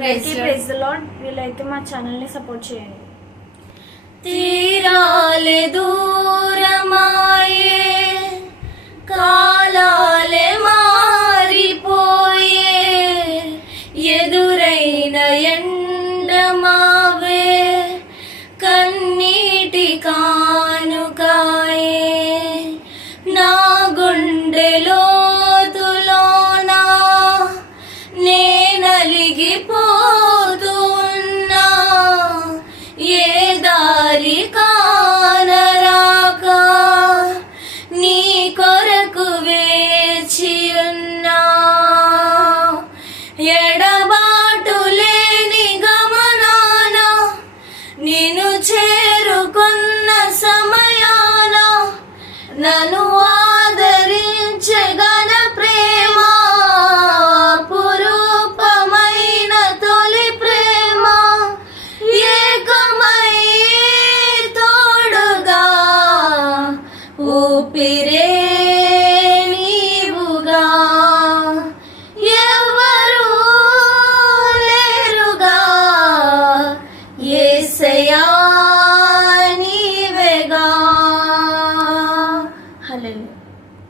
Praise the lord. వీలైతే మా ఛానల్ని సపోర్ట్ చేయండి. తీరాలే దూరమాయే, కాలాలే మారిపోయే, ఎదురైన ఎండమావే కన్నీటి కానుకాయే, నా గుండెలో తులోనా నేనలిగిపోతూ ఉన్నా, ఏ దారి కానరాక నీ కొరకు వేచి ఉన్నా, ఎడబాటు లేని గమనాన నిన్ను చేరుకున్న సమయాన నన్ను ఆదరించే ఘన ప్రేమ, పురూపమైన తొలి ప్రేమ, ఏకమై తోడుగా ఊపిరే నీవుగా, ఎవరు లేరుగా యేసయ్యా